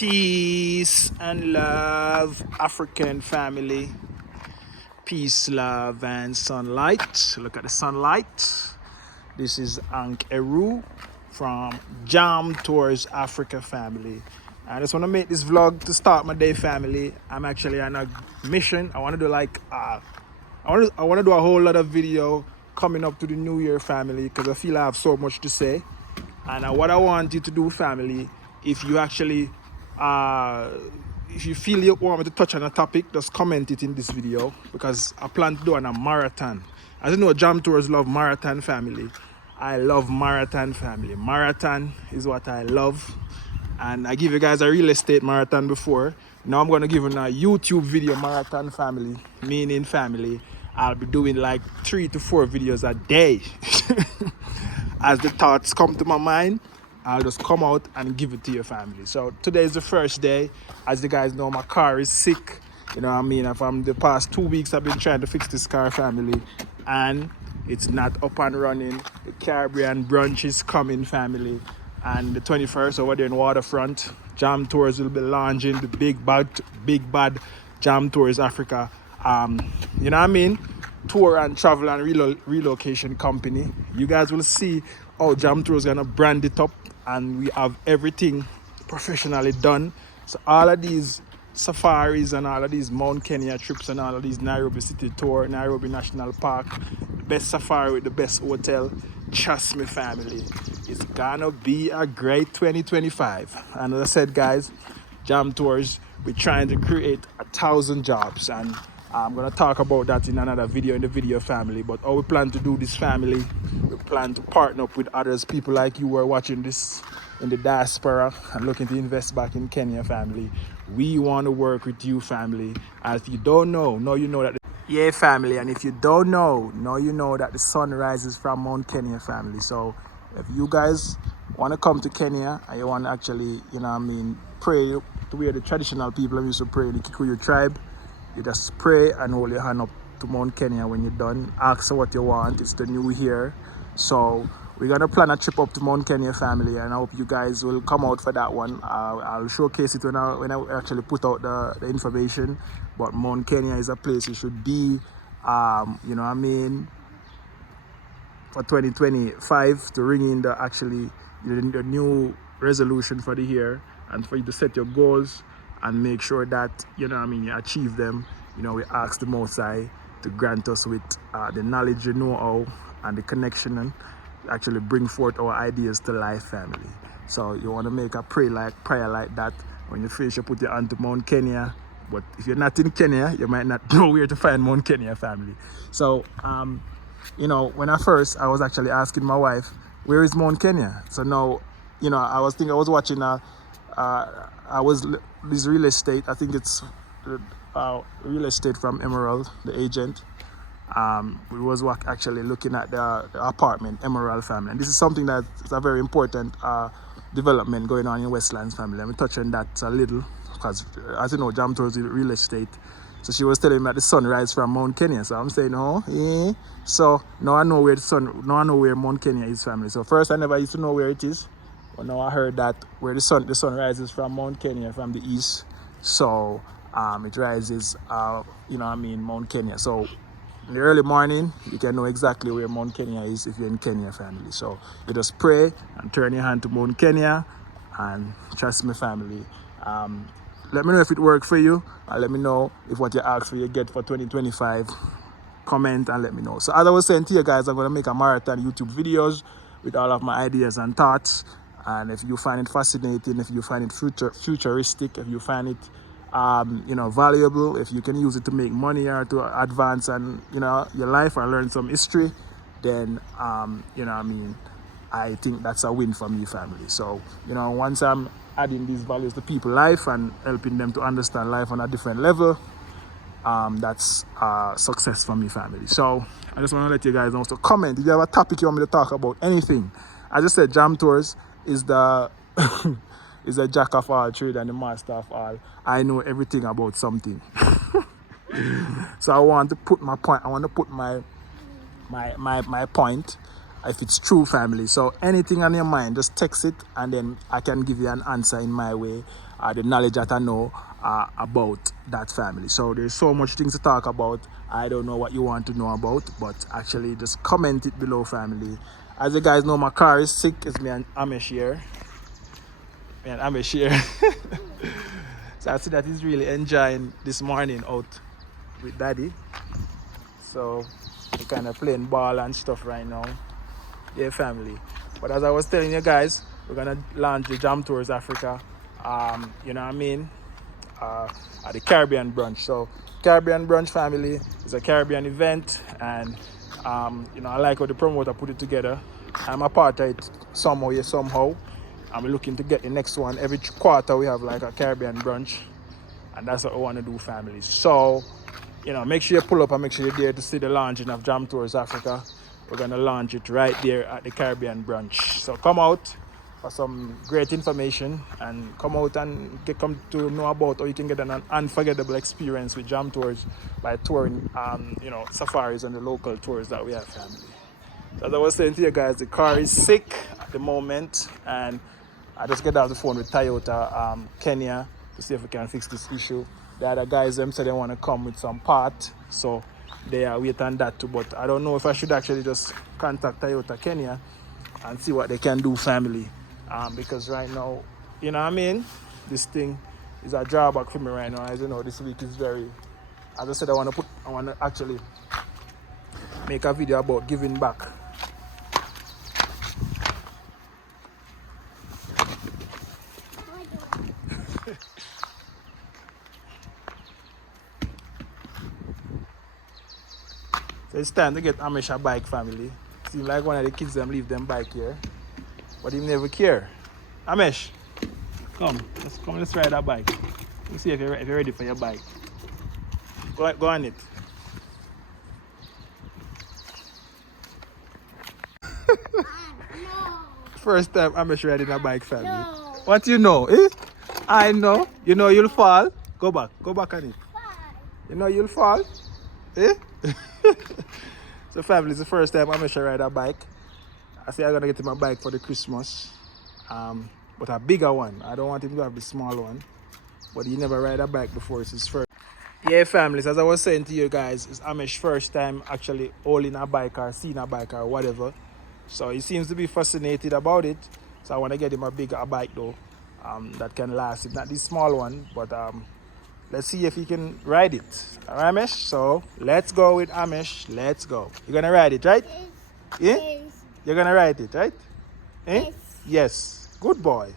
Peace and love, African family. Peace, love, and sunlight. Look at the sunlight. This is Ankh Eru from Jam Tours Africa family. I just want to make this vlog to start my day, family. I'm actually on a mission. I want to do I want to do a whole lot of video coming up to the New Year, family, because I feel I have so much to say. And what I want you to do, family, if you actually if you feel you want me to touch on a topic, just comment it in this video, because I plan to do on a marathon. As you know, Jam Tours love marathon, family. I love marathon, family. Marathon is what I love. And I give you guys a real estate marathon before. Now I'm going to give you a YouTube video marathon, family. Meaning, family, I'll be doing like 3 to 4 videos a day. As the thoughts come to my mind, I'll just come out and give it to your family. So today is the first day. As you guys know, my car is sick. You know what I mean? From the past 2 weeks, I've been trying to fix this car, family. And it's not up and running. The Caribbean brunch is coming, family. And the 21st over there in Waterfront, Jam Tours will be launching the big bad Jam Tours Africa. You know what I mean? Tour and travel and relocation company. You guys will see how Jam Tours gonna brand it up, and we have everything professionally done. So all of these safaris and all of these Mount Kenya trips and all of these Nairobi City Tour, Nairobi National Park, the best safari with the best hotel. Trust me, family, it's gonna be a great 2025. And as I said, guys, Jam Tours, we're trying to create 1,000 jobs, and I'm gonna talk about that in another video, in the video, family. But how we plan to do this, family, we plan to partner up with others, people like you who are watching this in the diaspora and looking to invest back in Kenya, family. We want to work with you, family. And if you don't know, now you know that. Yeah, family. And if you don't know, now you know that the sun rises from Mount Kenya, family. So if you guys want to come to Kenya and you want to actually, you know what I mean, pray to where the traditional people used to pray in the Kikuyu tribe, you just pray and hold your hand up to Mount Kenya when you're done. Ask what you want. It's the new year. So we're going to plan a trip up to Mount Kenya, family, and I hope you guys will come out for that one. I'll showcase it when I actually put out the information. But Mount Kenya is a place you should be, you know what I mean, for 2025, to ring in the new resolution for the year, and for you to set your goals and make sure that, you know what I mean, you achieve them. You know, we ask the Most High to grant us with the knowledge, the know-how, and the connection, and actually bring forth our ideas to life, family. So you want to make a prayer like that. When you finish, you put your hand to Mount Kenya. But if you're not in Kenya, you might not know where to find Mount Kenya, family. So, you know, when I was actually asking my wife, where is Mount Kenya? So now, you know, I was watching this real estate. I think it's real estate from Emerald, the agent. We was actually looking at the apartment, Emerald, family. And this is something that is a very important development going on in Westlands, family. Let me touch on that a little, because as you know, Jam Tours is real estate. So she was telling me that the sun rises from Mount Kenya. So I'm saying, oh, yeah. So now I know where Mount Kenya is, family. So first I never used to know where it is. But now I heard that where the sun rises from Mount Kenya, from the east. So it rises, you know what I mean, Mount Kenya. So in the early morning, you can know exactly where Mount Kenya is if you're in Kenya, family. So you just pray and turn your hand to Mount Kenya, and trust me, family. Let me know if it worked for you, and let me know if what you asked for you get for 2025. Comment and let me know. So as I was saying to you guys, I'm going to make a marathon YouTube videos with all of my ideas and thoughts. And if you find it fascinating, if you find it futuristic, if you find it you know, valuable, if you can use it to make money or to advance and, you know, your life, or learn some history, then you know what I mean, I think that's a win for me, family. So, you know, once I'm adding these values to people's life and helping them to understand life on a different level, that's success for me, family. So I just want to let you guys know. So comment if you have a topic you want me to talk about, anything. As I said, Jam Tours is the is a jack of all trades and the master of all. I know everything about something. So I want to put my point. I want to put my point if it's true, family. So anything on your mind, just text it, and then I can give you an answer in my way, the knowledge that I know about that family. So there's so much things to talk about. I don't know what you want to know about, but actually just comment it below, family. As you guys know, my car is sick. It's me and Amish here. Me and Amish here. So I see that he's really enjoying this morning out with Daddy. So we're kind of playing ball and stuff right now. Yeah, family. But as I was telling you guys, we're gonna launch the Jam Tours Africa. You know what I mean? At the Caribbean brunch. So Caribbean brunch, family, is a Caribbean event, and you know, I like how the promoter put it together. I'm a part of it somehow, yeah, somehow. And we're looking to get the next one. Every quarter we have like a Caribbean brunch, and that's what we want to do, family. So, you know, make sure you pull up and make sure you're there to see the launching of Jam Tours Africa. We're gonna launch it right there at the Caribbean brunch. So come out for some great information, and come out and come to know about how you can get an unforgettable experience with Jam Tours by touring, you know, safaris and the local tours that we have, family. So as I was saying to you guys, the car is sick at the moment, and I just get off the phone with Toyota Kenya to see if we can fix this issue. The other guys them said they want to come with some part, so they are waiting on that too. But I don't know if I should actually just contact Toyota Kenya and see what they can do, family. Because right now, you know what I mean, this thing is a drawback for me right now. As you know, this week is very, as I said, I want to actually make a video about giving back. So it's time to get Amish a bike, family. Seems like one of the kids them leave them bike here, but he never care. Amish, let's ride a bike. Let's see if you're ready for your bike. Go on it. No. First time Amish riding a bike, family. No. What you know, eh? I know. You know you'll fall. Go back on it. You know you'll fall, eh? So family, it's the first time I'm gonna ride a bike. I say I'm gonna get him a bike for the Christmas, but a bigger one. I don't want him to have the small one, but he never ride a bike before. It's his first. Yeah, families, as I was saying to you guys, it's Amish's first time actually holding a bike or seeing a bike or whatever. So he seems to be fascinated about it. So I want to get him a bigger bike though, that can last. It's not this small one, but let's see if he can ride it. All right, Amish? So let's go with Amish. Let's go. You're gonna ride it, right? Yeah? Yes. You're gonna ride it, right? Eh? Yes. Yes. Good boy.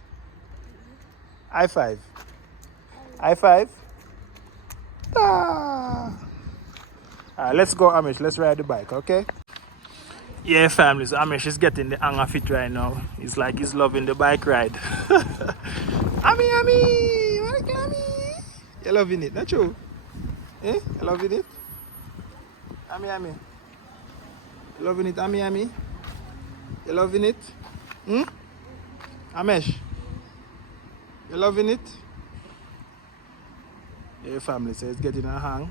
High five. High five. Ah. All right, let's go, Amish. Let's ride the bike, okay? Yeah, families. Amish is getting the hang of it right now. It's like he's loving the bike ride. Ami, welcome, Ami. You're loving it, not true? Eh? You loving it? Ami. You loving it, Ami? You loving it? Hmm? Amish? You loving it? Yeah, family, so it's getting a hang.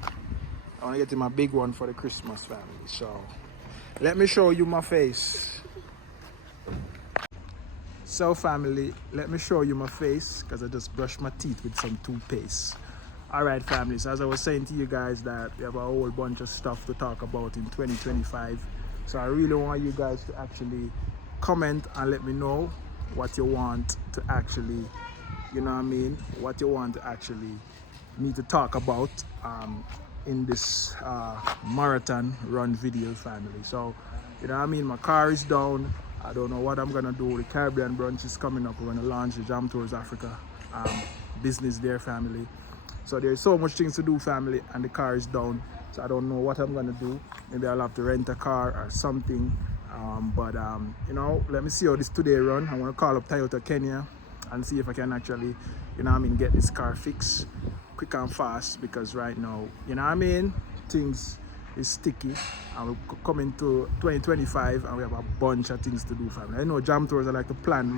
I want to get him a big one for the Christmas, family. So, let me show you my face. So, family, let me show you my face because I just brushed my teeth with some toothpaste. Alright, family, so as I was saying to you guys that we have a whole bunch of stuff to talk about in 2025. So I really want you guys to actually comment and let me know what you want to actually, you know what I mean, what you want to actually need to talk about in this marathon run video, family. So, you know what I mean, my car is down. I don't know what I'm gonna do. The Caribbean brunch is coming up. We're gonna launch the Jam Tours Africa business there, family. So there's so much things to do, family, and the car is down. So I don't know what I'm gonna do. Maybe I'll have to rent a car or something. You know, let me see how this today run. I want to call up Toyota Kenya and see if I can actually, you know what I mean, get this car fixed quick and fast, because right now, you know what I mean, things is sticky, and we're coming to 2025 and we have a bunch of things to do, family. I know Jam Tours, I like to plan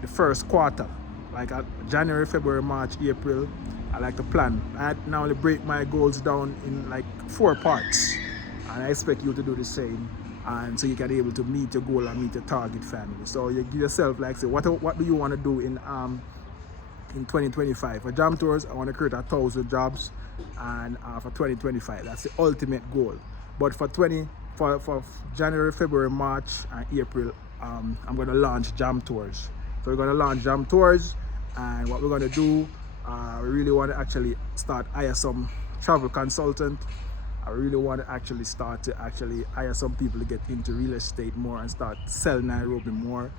the first quarter, like January, February, March, April, I like to plan. I normally break my goals down in like 4 parts, and I expect you to do the same. And so you can be able to meet your goal and meet your target, family. So you give yourself like, say, what do you want to do in 2025? For Jam Tours, I want to create 1,000 jobs, and for 2025, that's the ultimate goal. But for January, February, March, and April, I'm going to launch Jam Tours. So we're going to launch Jam Tours, and what we're going to do, we really want to actually start hire some travel consultant. I really want to actually start to hire some people to get into real estate more and start selling Nairobi more.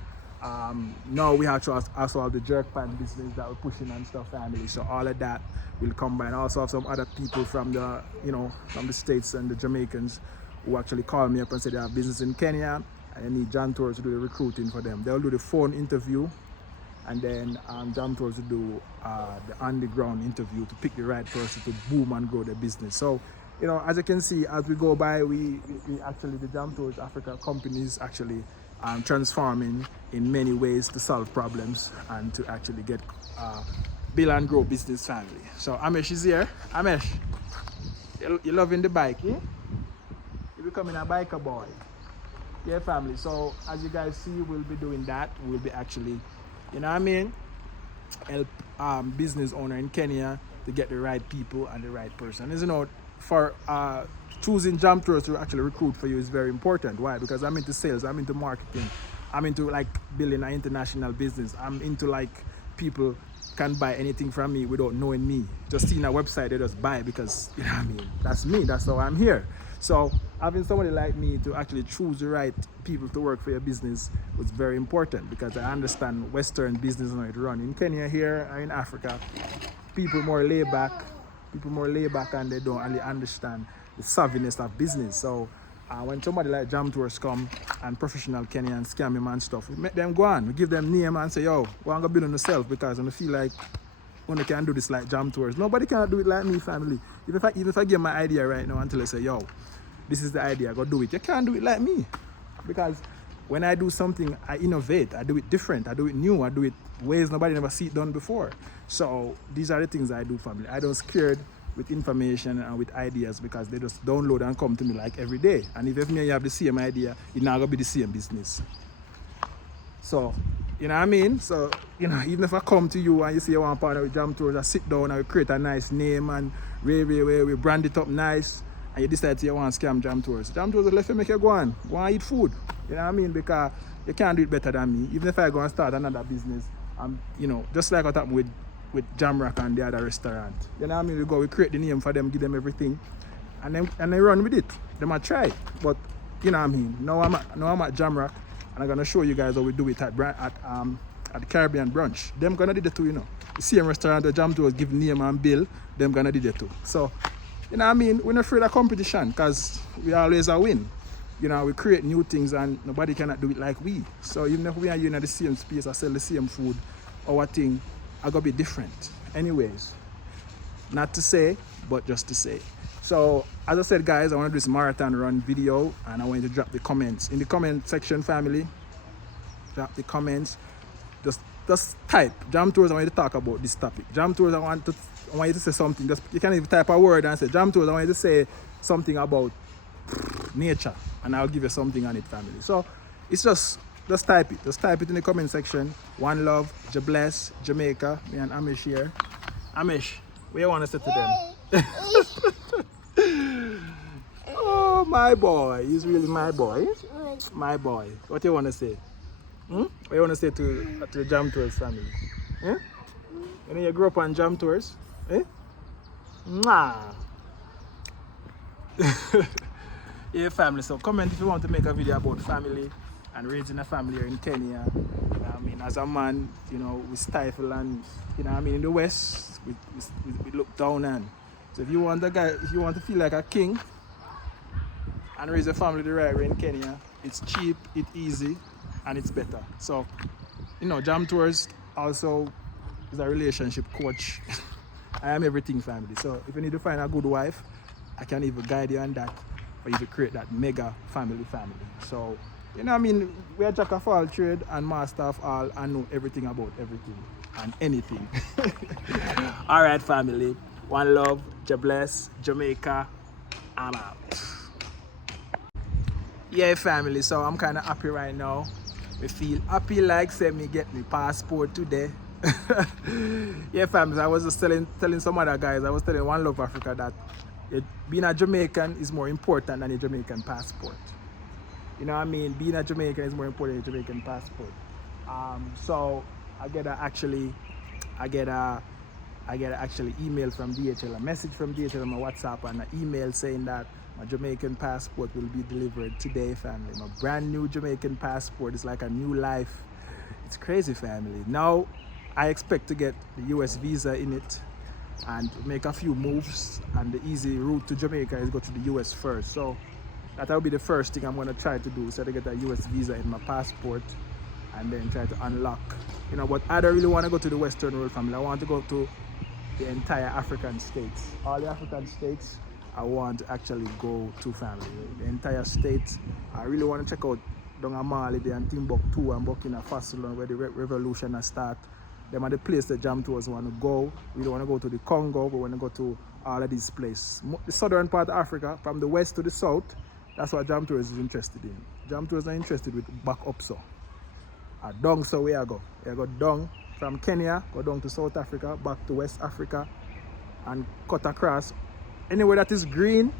Now we have to also have the jerk pan business that we're pushing and stuff, family. So all of that will combine. Also have some other people from the, from the States and the Jamaicans who actually call me up and say they have business in Kenya and they need Jam Tours to do the recruiting for them. They'll do the phone interview, and then Jam Tours will do the on-the-ground interview to pick the right person to boom and grow their business. So, as you can see, as we go by, we actually, the Jam Tours Africa company is actually transforming in many ways to solve problems and to actually get build and grow business, family. So Amesh is here. Amesh, you're loving the bike, eh? You're becoming a biker boy. Yeah, family. So as you guys see, we'll be doing that. We'll be actually, help business owner in Kenya to get the right people and the right person. For choosing Jam Tours to actually recruit for you is very important. Why? Because I'm into sales, I'm into marketing, I'm into like building an international business. I'm into like people can buy anything from me without knowing me. Just seeing a website, they just buy because, that's me, that's how I'm here. So having somebody like me to actually choose the right people to work for your business was very important, because I understand Western business and how it run. In Kenya here, or in Africa, people more laid back, and they don't really understand the savviness of business. So when somebody like Jam Tours come and professional Kenyan scam him and stuff, we make them go on. We give them name and say, yo, we're going to build on yourself, because I feel like one can do this like Jam Tours. Nobody can do it like me, family. Even if I give my idea right now until I say, yo, this is the idea, go do it. You can't do it like me. Because when I do something, I innovate, I do it different, I do it new, I do it ways nobody never see it done before. So these are the things I do, family. I don't scared with information and with ideas, because they just download and come to me like every day. And if me and you have the same idea, it's not gonna be the same business. So, you know what I mean? So, even if I come to you and you say you want to partner with Jam Tours, I sit down and we create a nice name and we brand it up nice, and you decide you want to scam Jam Tours. Jam Tours will let you make you go and eat food. You know what I mean? Because you can't do it better than me. Even if I go and start another business, just like what happened with Jamrock and the other restaurant. You know what I mean? We create the name for them, give them everything, and they run with it. They might try, but you know what I mean? Now I'm at Jamrock, and I'm gonna show you guys how we do it at the Caribbean brunch. Them gonna do it too, The same restaurant the Jam Tours give name and bill, them gonna do it too. So, you know what I mean? We're not afraid of competition, because we always a win. We create new things and nobody cannot do it like we. So even if we are in the same space, I sell the same food, our thing, I gotta be different. Anyways, not to say, but just to say. So as I said, guys, I want to do this marathon run video, and I want you to drop the comments in the comment section, family. Drop the comments. Just type Jam Tours. I want you to talk about this topic. Jam Tours. I want you to say something. You can even type a word and say Jam Tours. I want you to say something about nature, and I'll give you something on it, family. So it's just type it. Just type it in the comment section. One love, bless, Jamaica. Me and Amish here. Amish, what you want to say to them? Oh, my boy. He's really my boy. My boy. What you want to say? What you want to say to the Jam Tours family? You grew up on Jam Tours? Mwah. Yeah, family. So comment if you want to make a video about family and raising a family here in Kenya. As a man, we stifle, and in the West, we look down. And so if you want to feel like a king and raise a family the right way in Kenya, it's cheap, it's easy, and it's better. So, Jam Tours also is a relationship coach. I am everything, family. So if you need to find a good wife, I can even guide you on that, for you to create that mega family. So, we are jack of all trade and master of all, and know everything about everything. and anything. All right, family. One love, God bless, Jamaica. I'm out. Yeah, family. So I'm kind of happy right now. I feel happy like say me get my passport today. Yeah, family. I was just telling some other guys. I was telling One Love Africa that being a Jamaican is more important than a Jamaican passport. You know what I mean? Being a Jamaican is more important than a Jamaican passport. So I get a actually email from DHL, a message from DHL on my WhatsApp, and an email saying that my Jamaican passport will be delivered today, family. My brand new Jamaican passport is like a new life. It's crazy, family. Now I expect to get the US visa in it and make a few moves, and the easy route to Jamaica is go to the US first. So that will be the first thing I'm going to try to do, so to get a US visa in my passport and then try to unlock, you know. But I don't really want to go to the Western world, family. I want to go to the entire African states. All the African states I want to actually go to, family. The entire states. I really want to check out down Mali and Timbuktu and Burkina Faso, where the revolution has started. Them are the place that Jam Tours want to go. We don't want to go to the Congo, we want to go to all of these places. The southern part of Africa, from the west to the south, that's what Jam Tours is interested in. Jam Tours are interested with back up so. Down so where I go. I go down from Kenya, go down to South Africa, back to West Africa, and cut across. Anywhere that is green,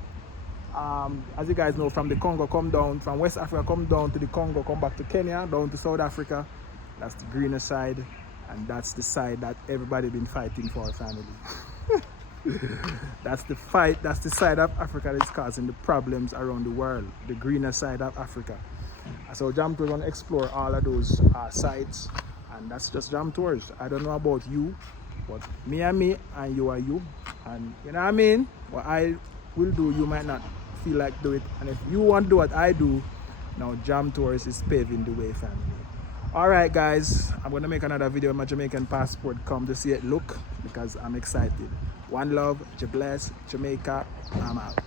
as you guys know, from the Congo come down, from West Africa come down to the Congo, come back to Kenya, down to South Africa. That's the greener side, and that's the side that everybody been fighting for, family. That's the fight, that's the side of Africa that's causing the problems around the world, the greener side of Africa. So Jam Tours want to explore all of those sides, and that's just Jam Tours. I don't know about you, but me and me, and you are you, and you know what I mean? What I will do, you might not feel like do it, and if you want to do what I do, now Jam Tours is paving the way, family. Alright guys, I'm going to make another video with my Jamaican passport come to see it look, because I'm excited. One love, God bless, Jamaica, I'm out.